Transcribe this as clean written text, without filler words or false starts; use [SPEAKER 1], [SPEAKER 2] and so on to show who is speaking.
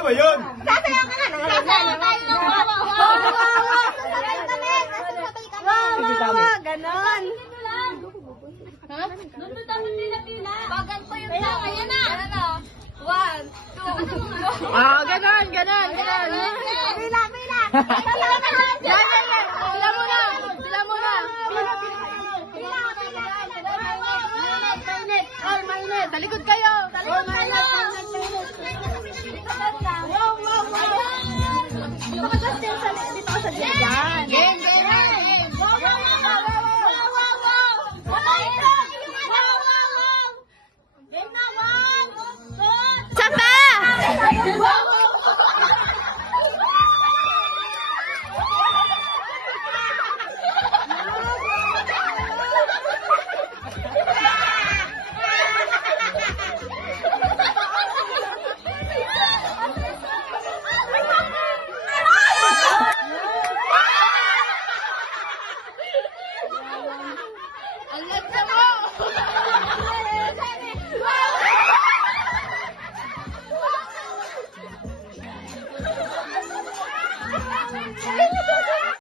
[SPEAKER 1] ba yun?
[SPEAKER 2] Sasayaw ka na. Sasayaw tayo. Wow, ganon. Ha? Nandun dapat pila-pila. Bagan pa yung tao. Ayan na. Ano? 1, 2.
[SPEAKER 3] Ganon.
[SPEAKER 2] Pila.
[SPEAKER 3] Sila muna. Mainit. Sa likod kayo.
[SPEAKER 2] Wow. Dito ka sa dyan.